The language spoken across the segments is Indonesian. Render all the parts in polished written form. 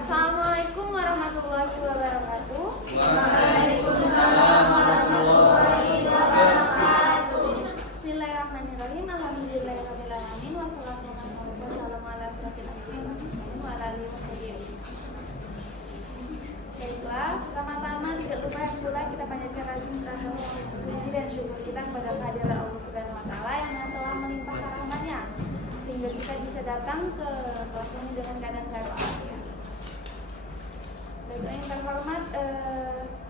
Assalamualaikum warahmatullahi wabarakatuh. Waalaikumsalam warahmatullahi wabarakatuh. Bismillahirrahmanirrahim. Alhamdulillahirabbil alamin wassalatu wassalamu ala asyrofil anbiya'i wa ala alihi wasallam. Baiklah, pertama-tama tidak lupa pula kita panjatkan lagi rasa puji dan syukur kita kepada kehadiran Allah Subhanahu wa taala yang telah melimpahkan rahmat-Nya sehingga kita bisa datang ke kelas ini dengan keadaan sehat walafiat. Baiklah, yang terhormat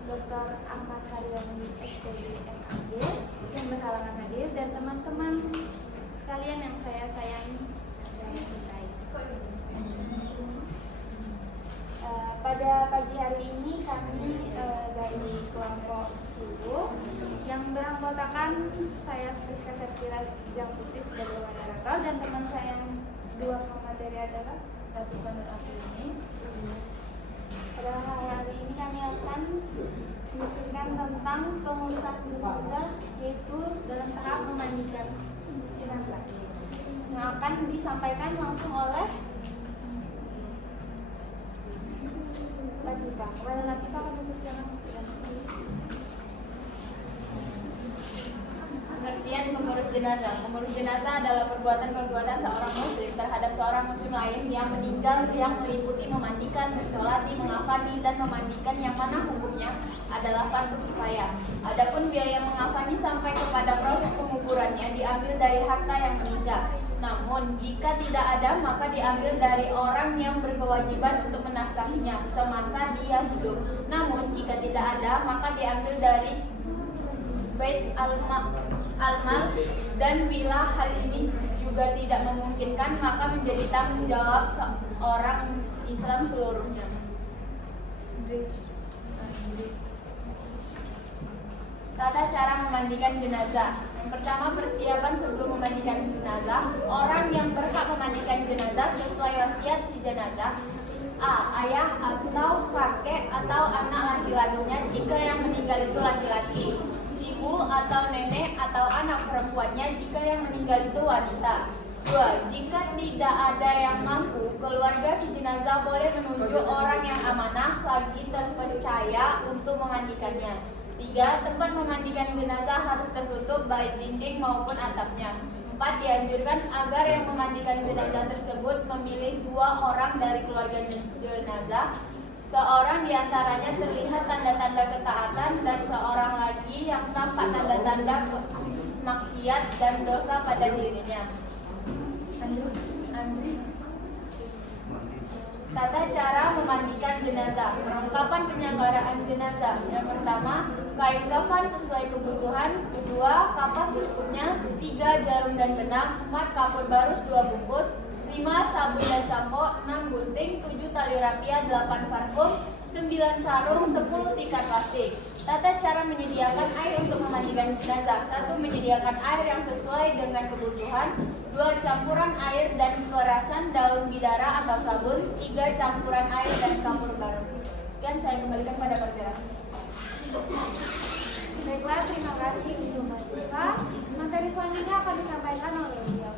Dr. Ahmad Haryani SPD MAG yang berhalangan hadir dan teman-teman sekalian yang saya sayangi dan saya cintai. Pada pagi hari ini kami dari kelompok 10 yang beranggotakan saya Friska Septira Jang Putri sebagai moderator dan teman saya yang dua materi adalah Datuk Nur ini. Pada hari ini kami akan mendiskusikan tentang pengurusan jenazah, yaitu dalam tahap memandikan jenazah, yang akan disampaikan langsung oleh Latifah. Kepada Latifah kami persilakan. Pengertian mengurus jenazah. Mengurus jenazah adalah perbuatan-perbuatan seorang muslim terhadap seorang muslim lain yang meninggal yang meliputi memandikan, mensolati, mengafani, dan memandikan yang mana hukumnya adalah fardu kifayah. Adapun biaya mengafani sampai kepada proses penguburannya diambil dari harta yang meninggal. Namun, jika tidak ada, maka diambil dari orang yang berkewajiban untuk menafkahinya semasa dia hidup. Namun, jika tidak ada, maka diambil dari bait al-mal, dan bila hal ini juga tidak memungkinkan, maka menjadi tanggung jawab seorang Islam seluruhnya. Tata cara memandikan jenazah. Yang pertama, persiapan sebelum memandikan jenazah. Orang yang berhak memandikan jenazah sesuai wasiat si jenazah: A. Ayah atau kakek atau anak laki-lakinya jika yang meninggal itu laki-laki, ibu atau nenek atau anak perempuannya jika yang meninggal itu wanita. 2. Jika tidak ada yang mampu, keluarga si jenazah boleh menunjuk orang yang amanah lagi terpercaya untuk memandikannya. 3. Tempat memandikan jenazah harus tertutup baik dinding maupun atapnya. 4. Dianjurkan agar yang memandikan jenazah tersebut memilih 2 orang dari keluarga jenazah. Seorang diantaranya terlihat tanda-tanda ketaatan dan seorang lagi yang tampak tanda-tanda maksiat dan dosa pada dirinya. Tata cara memandikan jenazah. Perlengkapan penyelenggaraan jenazah. Yang pertama, kain kafan sesuai kebutuhan. 2. Kapas secukupnya. 3. Jarum dan benang. 4. Kapur barus 2 bungkus. 5. Sabun dan sampo. 6. Gunting. 7. Tali rapia. 8. Parfum. 9. Sarung. 10. Tikat plastik. Tata cara menyediakan air untuk memandikan jenazah. 1. Menyediakan air yang sesuai dengan kebutuhan. 2. Campuran air dan perasan daun bidara atau sabun. 3. Campuran air dan kapur barus. Sekian, saya kembalikan pada persiapan. Baiklah, terima kasih Ibu Latifah. Materi selanjutnya akan disampaikan oleh beliau.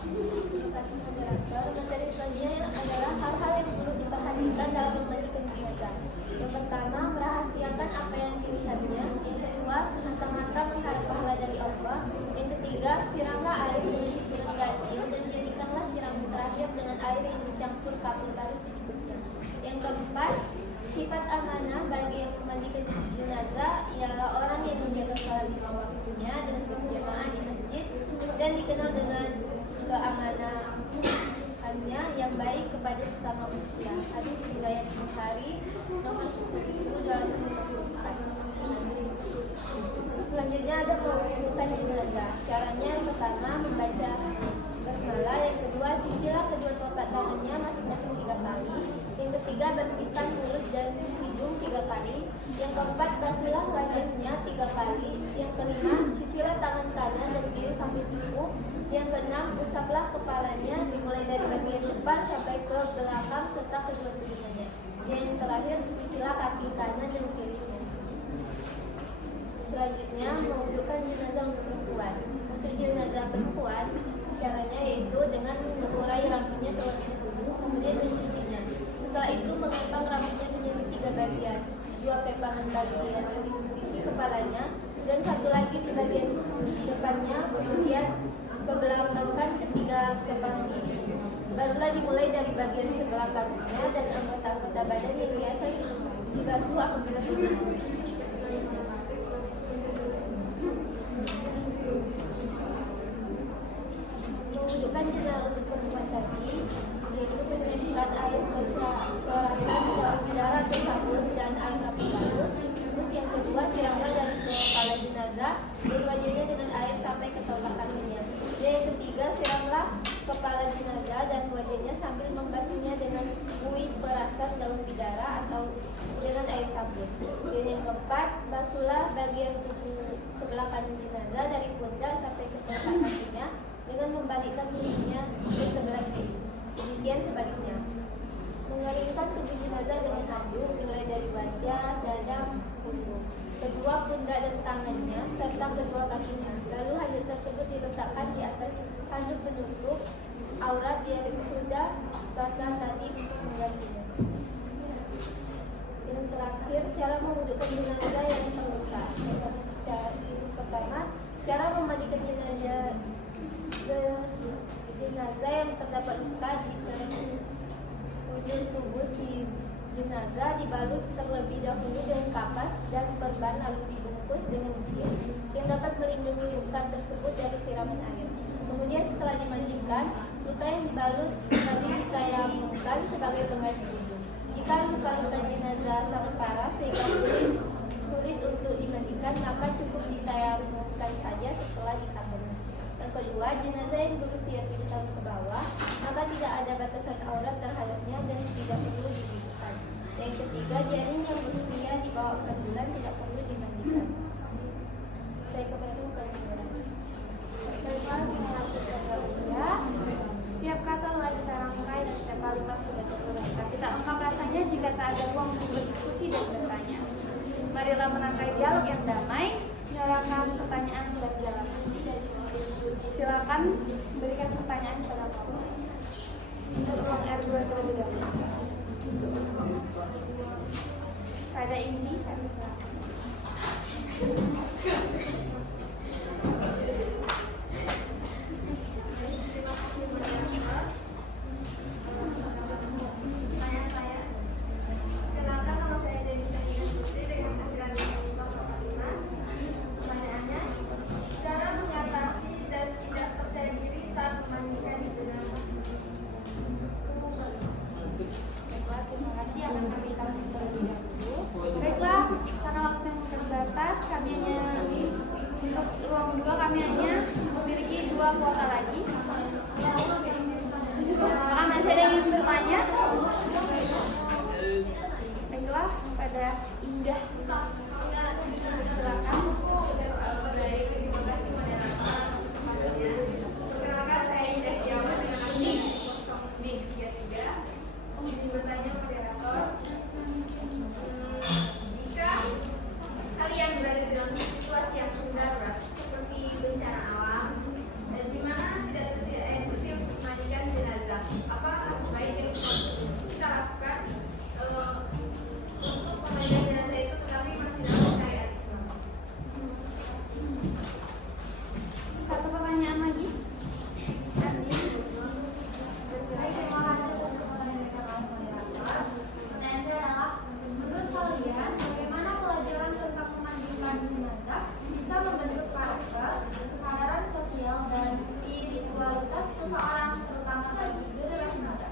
Terima kasih moderator. Materi selanjutnya adalah hal-hal yang perlu diperhatikan dalam memandikan jenazah. Yang pertama, merahasiakan apa yang dilihatnya. Yang kedua, semata-mata mengharap pahala dari Allah. Yang ketiga, siramlah air dengan ganjil dan jadikanlah siraman terakhir dengan air yang dicampur kapur baru secukupnya. Yang keempat, sifat amanah bagi yang memandikan jenazah ialah orang yang menjaga salat lima waktunya dengan berjamaah di masjid dan dikenal dengan keamanahannya yang baik kepada sesama manusia. Hadis riwayat Bukhari nomor 1254. Selanjutnya ada pengurusan jenazah. Caranya yang pertama membaca basmalah, yang kedua cucilah kedua telapak tangannya masing-masing 3 kali, yang ketiga bersihkan mulut dan hidung 3 kali, yang keempat basuhlah wajahnya 3 kali, yang kelima cucilah tangan kanan dan kiri sampai siku, yang keenam usaplah kepalanya dimulai dari bagian depan sampai ke belakang serta kedua telinganya, yang terakhir cucilah kaki kanan dan kirinya. Selanjutnya mewudhukan jenazah untuk perempuan. Untuk jenazah perempuan, caranya yaitu dengan mengurai rambutnya sewarna biru, kemudian bagian sisi kepalanya dan satu lagi di bagian depannya, kemudian membelakangkan ketiga kepala ini. Barulah dimulai dari bagian sebelah kanannya dan anggota-anggota badan yang biasa dibasuh apabila tidur. Mewudukkan jenazah untuk perempuan tadi yaitu menyediakan air perasan daun bidara atau sabun dan air kapulatus. Terus yang kedua, siramlah dari kepala jenazah dan wajahnya dengan air sampai ke telapak kakinya. Dan yang ketiga, siramlah kepala jenazah dan wajahnya sambil membasuhnya dengan buih perasan daun bidara atau dengan air sabun. Dan yang keempat, basuhlah bagian tubuh sebelah kanan jenazah dari pundak sampai ke telapak kakinya dengan membalikkan kulitnya ke sebelah kiri. Demikian sebaliknya. Mengeringkan tubuh jenazah dengan handuk mulai dari wajah, dada, punggung, kedua pundak dan tangannya serta kedua kakinya. Lalu handuk tersebut diletakkan di atas handuk penutup aurat yang sudah basah tadi untuk menggantinya. Yang terakhir, cara mewudukkan jenazah yang terluka. Pertama, cara memandikan jenazah yang terdapat luka di ujung tubuh si jenazah dibalut terlebih dahulu dengan kapas dan perban lalu dibungkus dengan kain yang dapat melindungi luka tersebut dari siraman air. Kemudian setelah dimandikan, luka yang dibalut tadi ditayamumkan sebagai lengan wudhu. Jika luka-luka jenazah sangat parah sehingga sulit untuk dimandikan, maka cukup ditayamumkan saja setelah dikafani. Yang kedua, jenazah yang berusia 7 tahun ke bawah, maka tidak ada batasan aurat terhadapnya dan tidak perlu dimandikan. Yang ketiga, janin yang berusia di bawah 4 bulan tidak perlu dimandikan. Saya kembali ke Baiklah, terima kasih ya. Setiap kata telah kita rangkai dan setiap kalimat sudah teruraikan. Kita lengkap rasanya jika tak ada ruang untuk berdiskusi dan bertanya. Marilah menangkai dialog yang damai, menyuarakan pertanyaan dan jawab. Silakan berikan pertanyaan kepada Bapak. Untuk ruang R2 terlebih dahulu. Pada ini kami silakan. Baiklah, karena waktu yang terbatas, kami hanya untuk ruang 2 kami hanya memiliki 2 kuota lagi. Apakah masih ada yang ingin bertanya? Baiklah, pada Indah silakan. Perkenalkan, saya Indah Jawa dengan NIK 33. Izin bertanya moderator. Jika kalian berada dalam situasi yang darurat seperti bencana alam dan di mana tidak tersedia air bersih untuk memandikan jenazah, apa sebaiknya kita lakukan untuk memandikan jenazah itu tetapi masih dalam syariat Islam? Satu pertanyaan lagi. Andi. Pertanyaan saya adalah, menurut kalian bagaimana pelajaran tentang memandikan jenazah bisa membentuk karakter, kesadaran sosial dan spiritualitas seseorang, terutama bagi generasi muda?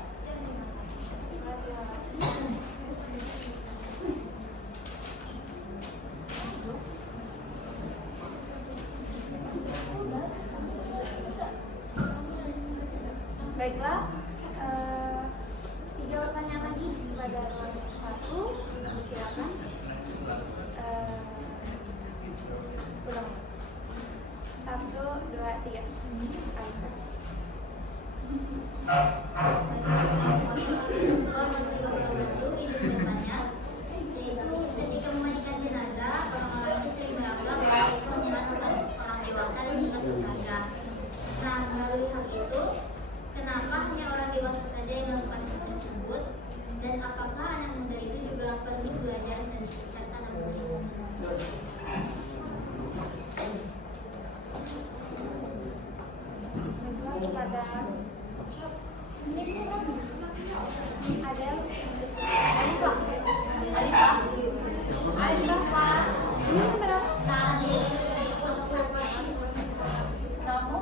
Baiklah, 3 pertanyaan lagi pada ruang 1. Silakan. Ulang. 1, 2, 3. Izin bertanya, yaitu ketika memandikan jenazah, orang-orang itu sering merasa bahwa itu dilakukan orang dewasa dan juga jenazah. Nah, melalui hal itu, kenapa hanya orang dewasa saja yang melakukan hal tersebut? Dan apakah anak muda itu juga perlu belajar dan serta dalam Kepada ada Alifah. ini berapa? Namu.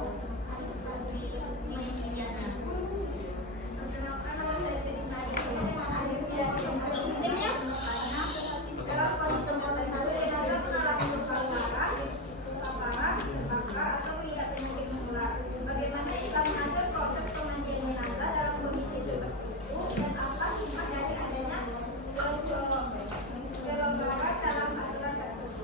Dalam kondisi proses satu, jenazah mengalami luka parah, bakar, atau mengikat penyakit menular. Bagaimana Islam mengatur proses pemandian jenazah dalam kondisi seperti itu, dan apa hikmah dari adanya kelonggaran dalam aturan tersebut?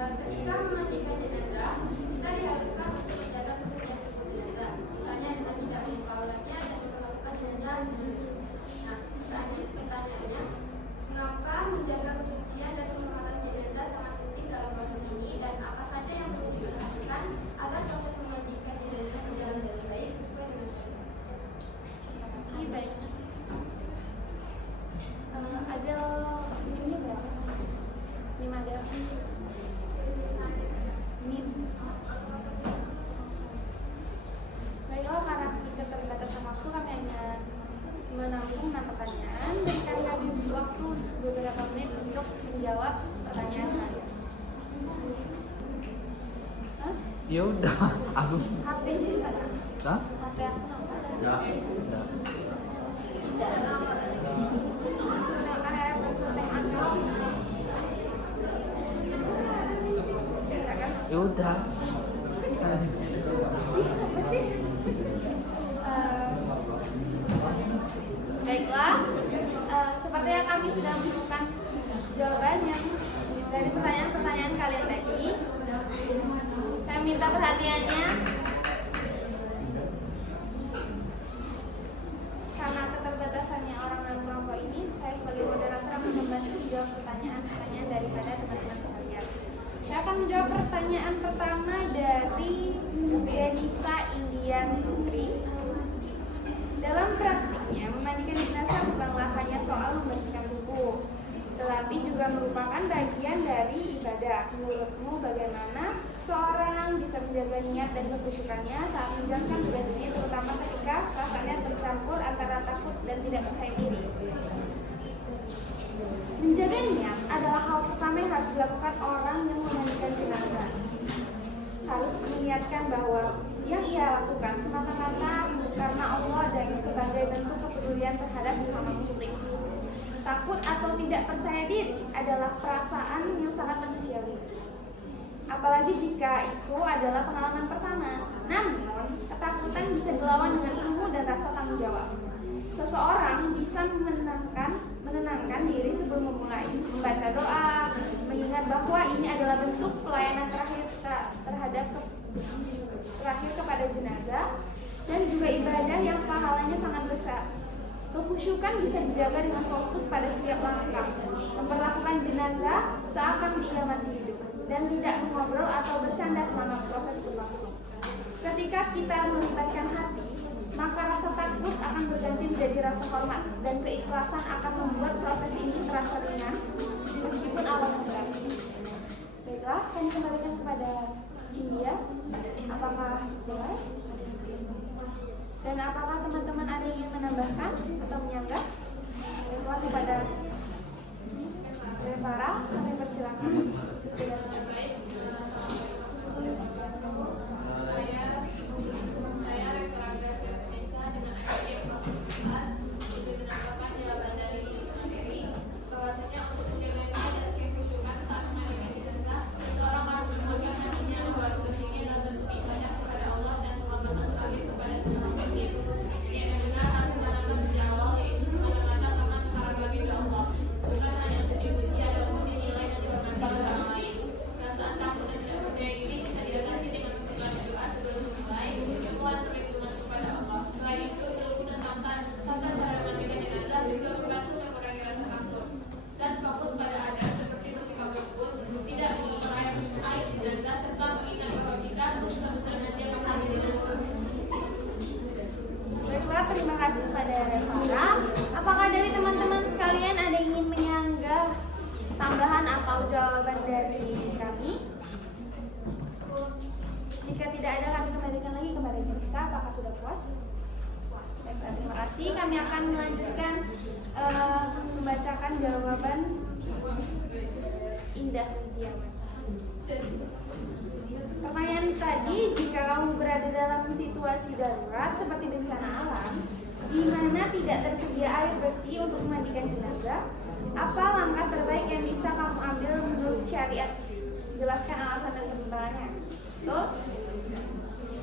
Ketika memandikan jenazah, kita diharuskan untuk menjaga kesucian tubuh jenazah. Misalnya dengan tidak membuka auratnya dan memperlakukan jenazah dengan baik. Nah, pertanyaannya, mengapa menjaga kesucian dan kehormatan jenazah sangat penting dalam proses ini, dan apa saja yang perlu diperhatikan agar proses memandikan jenazah berjalan dengan baik sesuai dengan syariat? Ini baik. Ada ini berapa? 5 ada. Ini. Baiklah, karena keterbatasan waktu kami hanya menampung 6 pertanyaan dan kami beri waktu beberapa menit untuk menjawab pertanyaan kalian. Hah? Ya udah, aku. HP ini tak ada. Hah? HP aku nampak ada. Udah. Kan ada konsultan akal. Ya udah. Apa sih? Baiklah, seperti yang kami sudah menemukan jawabannya dari pertanyaan-pertanyaan kalian tadi. Saya minta perhatiannya karena keterbatasannya orang dan kelompok ini. Saya sebagai moderator akan membantu menjawab pertanyaan-pertanyaan daripada teman-teman sekalian. Saya akan menjawab pertanyaan pertama dari Denisa Indian Putri. Dalam praktiknya, memandikan jenazah bukanlah hanya soal membersihkan tubuh, tetapi juga merupakan bagian dari ibadah. Menurutmu bagaimana seorang bisa menjaga niat dan kekhusyukannya saat menjalankan tugas ini, terutama ketika rasanya tercampur antara takut dan tidak percaya diri? Menjaga niat adalah hal pertama yang harus dilakukan orang yang memandikan jenazah. Harus meniatkan bahwa yang ia lakukan semata-mata karena Allah dan sebagai bentuk kepedulian terhadap sesama muslim. Takut atau tidak percaya diri adalah perasaan yang sangat manusiawi. Apalagi jika itu adalah pengalaman pertama. Namun, ketakutan bisa dilawan dengan ilmu dan rasa tanggung jawab. Seseorang bisa menenangkan diri sebelum memulai, membaca doa, mengingat bahwa ini adalah bentuk pelayanan terakhir kepada jenazah dan juga ibadah yang pahalanya sangat besar. Kekhusyukan bisa dijaga dengan fokus pada setiap langkah, memperlakukan jenazah seakan ia masih hidup, dan tidak mengobrol atau bercanda selama proses berlangsung. Ketika kita melibatkan hati, maka rasa takut akan berganti menjadi rasa hormat, dan keikhlasan akan membuat proses ini terasa ringan meskipun awalnya berat. Baiklah, kami kembalikan kepada India. Apakah jelas? Dan apakah teman-teman ada yang ingin menambahkan atau menyanggah? Baiklah, kepada Revara, kami persilakan. Saya Rektor Agresi Indonesia dengan akademi Fakultas itu menambahkan jawaban dari materi bahwasanya untuk menjaga niat dan kekhusyukan saat memandikan jenazah, seorang harus memegang hatinya bahwa tugas ini adalah bentuk ibadah kepada Allah dan penghormatan saleh kepada sesama muslim. Ini yang benar kami menanamkan sejak awal, yaitu kasih pada Revara. Apakah dari teman-teman sekalian ada yang ingin menyanggah tambahan atau jawaban dari kami? Jika tidak ada, kami kembalikan lagi kepada Jenisa. Apakah sudah puas? Baiklah, terima kasih. Kami akan melanjutkan membacakan jawaban Indah Widiawan. Pertanyaan tadi, jika kamu berada dalam situasi darurat seperti bencana alam, di mana tidak tersedia air bersih untuk memandikan jenazah, apa langkah terbaik yang bisa kamu ambil menurut syariat? Jelaskan alasan dan pertimbangannya. Betul?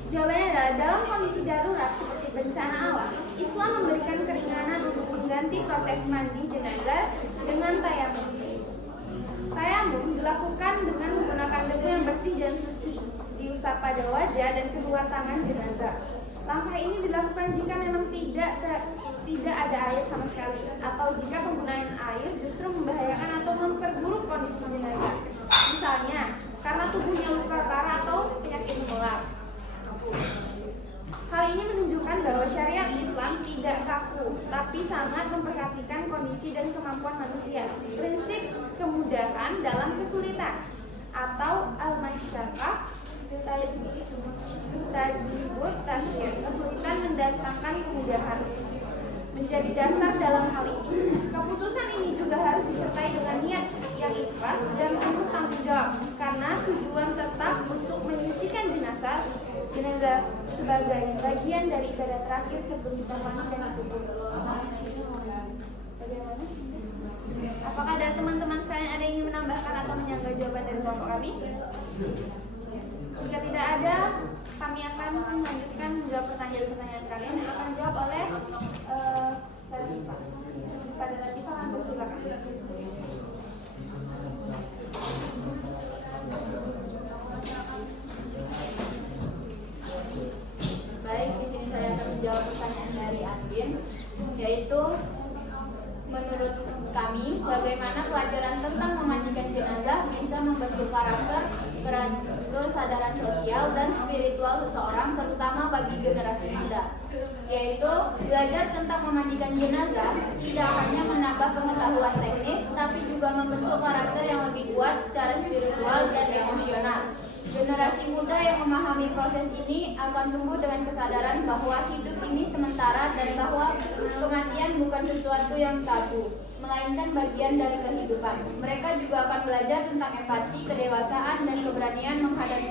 Jawabannya adalah dalam kondisi darurat seperti bencana alam, Islam memberikan keringanan untuk mengganti proses mandi jenazah dengan tayamum. Tayamum dilakukan dengan menggunakan debu yang bersih dan suci, diusap pada wajah dan kedua tangan jenazah. Langkah ini dilakukan jika memang tidak ada air sama sekali, atau jika penggunaan air justru membahayakan atau memperburuk kondisi jenazah. Misalnya, karena tubuhnya luka parah atau penyakit menular. Hal ini menunjukkan bahwa syariat Islam tidak kaku, tapi sangat memperhatikan kondisi dan kemampuan manusia. Prinsip kemudahan dalam kesulitan atau al-masyaqqah tajlibut tasyir, kesulitan mendatangkan kemudahan, menjadi dasar dalam hal ini. Keputusan ini juga harus disertai dengan niat yang ikhlas dan penuh tanggung jawab, karena tujuan tetap untuk menyucikan jenazah sebagai bagian dari ibadah terakhir sebelum dikafani dan dikubur. Bagaimana? Apakah dari teman-teman sekalian ada yang ingin menambahkan atau menyanggah jawaban dari kelompok kami? Jika tidak ada, kami akan melanjutkan menjawab pertanyaan-pertanyaan kalian yang akan dijawab oleh Latifah. Pada Latifah, akan bersilakan. Baik, di sini saya akan menjawab pertanyaan dari Andin, yaitu menurut kami, bagaimana pelajaran tentang memandikan jenazah bisa membentuk karakter, kesadaran sosial dan spiritual seseorang, terutama bagi generasi muda. Yaitu belajar tentang memandikan jenazah tidak hanya menambah pengetahuan teknis, tapi juga membentuk karakter yang lebih kuat secara spiritual dan emosional. Generasi muda yang memahami proses ini akan tumbuh dengan kesadaran bahwa hidup ini sementara dan bahwa kematian bukan sesuatu yang tabu, melainkan bagian dari kehidupan. Mereka juga akan belajar tentang empati, kedewasaan, dan keberanian menghadapi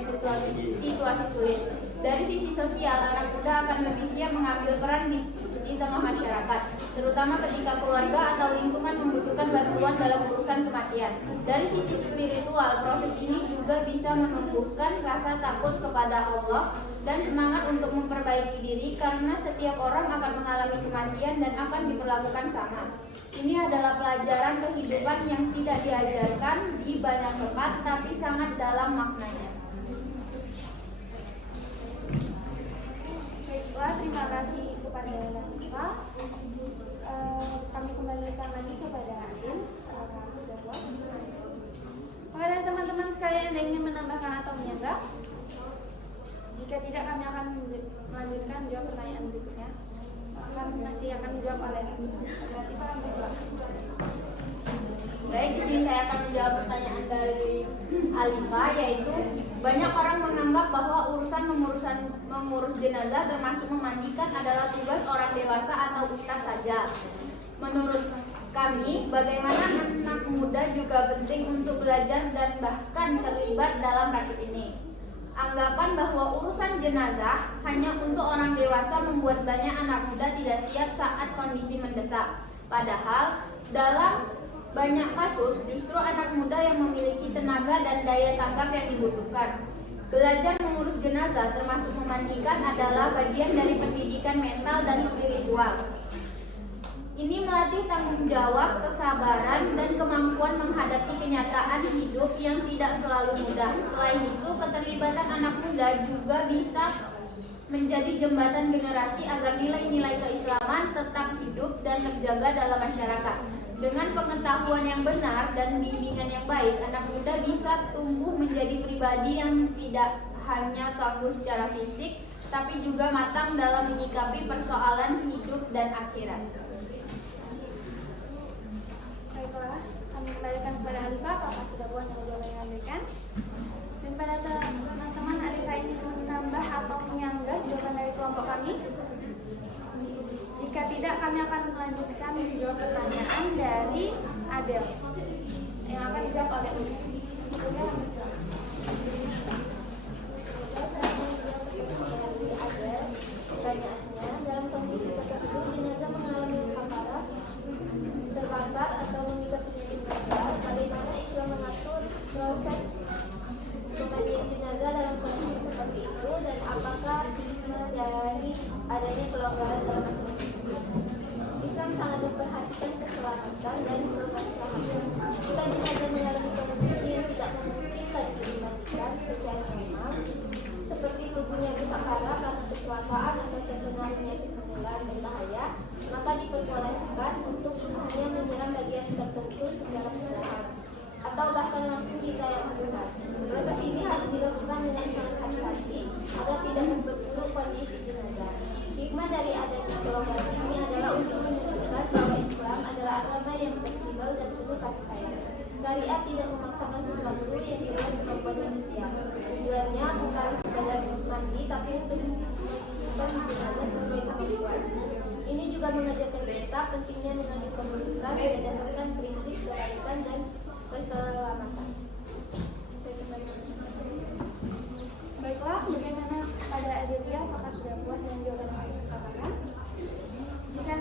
situasi sulit. Dari sisi sosial, anak muda akan lebih siap mengambil peran di tengah masyarakat, terutama ketika keluarga atau lingkungan membutuhkan bantuan dalam urusan kematian. Dari sisi spiritual, proses ini juga bisa menumbuhkan rasa takut kepada Allah dan semangat untuk memperbaiki diri, karena setiap orang akan mengalami kematian dan akan diperlakukan sama. Ini adalah pelajaran kehidupan yang tidak diajarkan di banyak tempat, tapi sangat dalam maknanya. Baiklah, terima kasih kepada Latifah. Kami kembalikan lagi kepada Adin. Apakah dari teman-teman sekalian ada yang ingin menambahkan atau menyanggah? Jika tidak, kami akan melanjutkan menjawab pertanyaan berikutnya. Masih akan dijawab oleh Latifah. Baik, di sini saya akan menjawab pertanyaan dari Alifa, yaitu banyak orang menganggap bahwa mengurus jenazah termasuk memandikan adalah tugas orang dewasa atau ustadz saja. Menurut kami, bagaimana anak muda juga penting untuk belajar dan bahkan terlibat dalam rakit ini. Anggapan bahwa urusan jenazah hanya untuk orang dewasa membuat banyak anak muda tidak siap saat kondisi mendesak. Padahal, dalam banyak kasus justru anak muda yang memiliki tenaga dan daya tanggap yang dibutuhkan. Belajar mengurus jenazah termasuk memandikan adalah bagian dari pendidikan mental dan spiritual. Ini melatih tanggung jawab, kesabaran, dan kemampuan menghadapi kenyataan hidup yang tidak selalu mudah. Selain itu, keterlibatan anak muda juga bisa menjadi jembatan generasi agar nilai-nilai keislaman tetap hidup dan terjaga dalam masyarakat. Dengan pengetahuan yang benar dan bimbingan yang baik, anak muda bisa tumbuh menjadi pribadi yang tidak hanya tangguh secara fisik, tapi juga matang dalam menyikapi persoalan hidup dan akhirat. Baiklah, kami kembalikan kepada Alifa, apakah sudah puas dengan jawaban yang diberikan? Dan pada teman-teman, Alifa ingin menambah atau menyanggah jawaban dari kelompok kami? Jika tidak, kami akan melanjutkan menjawab pertanyaan dari Adel yang akan dijawab oleh Uli. Pertanyaannya, dalam kondisi tertentu jenazah mengalami luka parah, terbakar atau mengidap penyakit menular, bagaimana Islam mengatur proses pemandian jenazah dalam kondisi seperti itu, dan apakah dari adanya pelonggaran dalam masalah tersebut? Islam sangat memperhatikan keselamatan dan kemaslahatan. Jika jenazah mengalami kondisi yang tidak memungkinkan dimandikan secara normal, seperti tubuhnya rusak parah karena kecelakaan atau terkena penyakit menular berbahaya, maka diperbolehkan untuk hanya menyiram bagian tertentu secara perlahan, atau bahkan langsung ditayamkan. Proses ini harus dilakukan dengan sangat hati-hati agar tidak memperburuk kondisi jenazah. Hikmah dari adanya pelonggaran ini adalah untuk menunjukkan bahwa Islam adalah agama yang fleksibel dan penuh kasih sayang. Syariat tidak memaksakan sesuatu yang di luar kemampuan manusia. Tujuannya bukan sekadar mandi, tapi untuk menunjukkan jenazah sesuai kebutuhan. Ini juga mengajarkan kita pentingnya mengambil keputusan berdasarkan prinsip kebaikan dan keselamatan. Baiklah, bagaimana pada Adelia, apakah sudah puas dengan jawaban yang dikatakan? Jika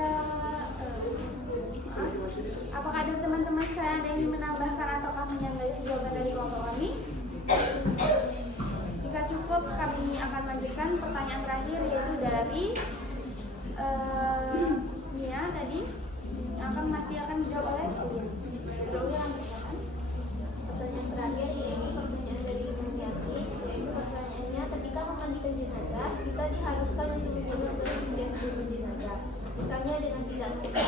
apakah ada teman-teman saya yang ingin menambahkan atau menyanggah jawaban dari kelompok kami? Jika cukup, kami akan lanjutkan pertanyaan terakhir, yaitu dari Mia tadi, yang akan dijawab oleh Ulian. Pertanyaan terakhir yaitu pertanyaan dari Yati, yaitu pertanyaannya, ketika memandikan jenazah, kita diharuskan untuk menjaga kesucian tubuh jenazah, misalnya dengan tidak membuka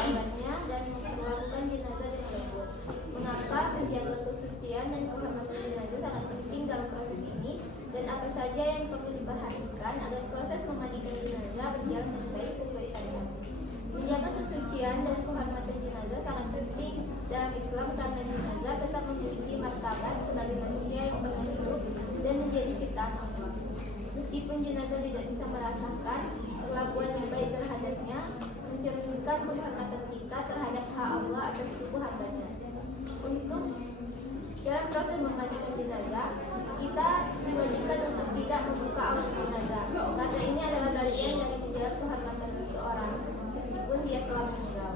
dan memperlakukan jenazah dengan lembut. Mengapa menjaga kesucian dan kehormatan jenazah sangat penting dalam proses ini, dan apa saja yang perlu diperhatikan agar proses memandikan jenazah berjalan dengan baik sesuai syariat? Menjaga kesucian dan kehormatan jenazah sangat penting dalam Islam karena jenazah tetap memiliki martabat sebagai manusia yang pernah hidup dan menjadi ciptaan Allah. Meskipun jenazah tidak bisa merasakan, perlakuan yang baik terhadapnya mencerminkan penghormatan kita terhadap hak Allah atas tubuh hambanya. Untuk dalam proses memandikan jenazah, kita diwajibkan untuk tidak membuka aurat jenazah, karena ini adalah bagian dari menjaga kehormatan seseorang meskipun dia telah meninggal.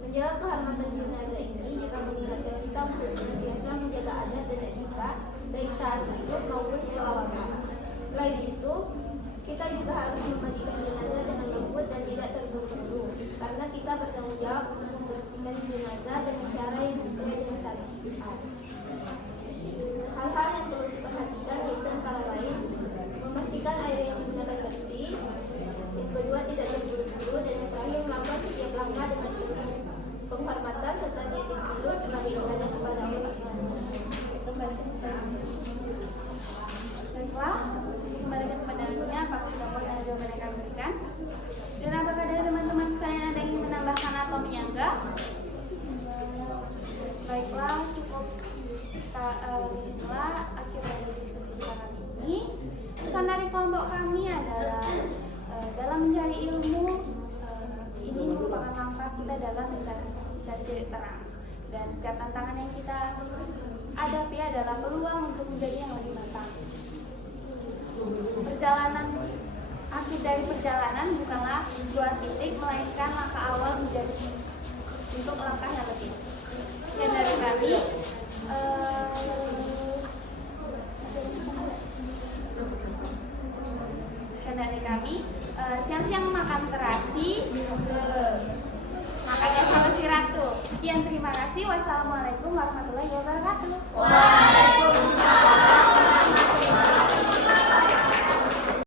Menjaga kehormatan jenazah ini juga mengingatkan kita untuk senantiasa menjaga adat dan etika baik saat hidup maupun setelah wafat. Selain itu, kita juga harus memandikan jenazah dengan lembut dan tidak terburu-buru, karena kita bertanggung jawab untuk membersihkan jenazah dengan cara yang sesuai dengan syariat. Hal-hal yang perlu diperhatikan yaitu antara lain memastikan air yang digunakan bersih, yang kedua tidak terburu-buru, dan yang terakhir melakukan setiap langkah dengan penghormatan serta niat yang tulus sebagai ibadah kepada Allah. Baiklah, kembalikan kepada Adelia, apakah sudah puas dengan jawaban yang kami berikan? Dan apakah dari teman-teman sekalian ada yang ingin menambahkan atau menyanggah? Baiklah, cukup. Disitulah akhir dari diskusi kita kali ini. Pesan dari kelompok kami adalah dalam mencari ilmu, ini merupakan langkah kita dalam mencari titik terang. Dan setiap tantangan yang kita hadapi adalah peluang untuk menjadi yang lebih matang. Akhir dari perjalanan bukanlah sebuah titik, melainkan langkah awal menjadi untuk langkah yang lebih. Sekian dari kami. Siang-siang makan terasi, makannya sama si Ratu. Sekian, terima kasih. Wassalamualaikum warahmatullahi wabarakatuh. Waalaikumsalam.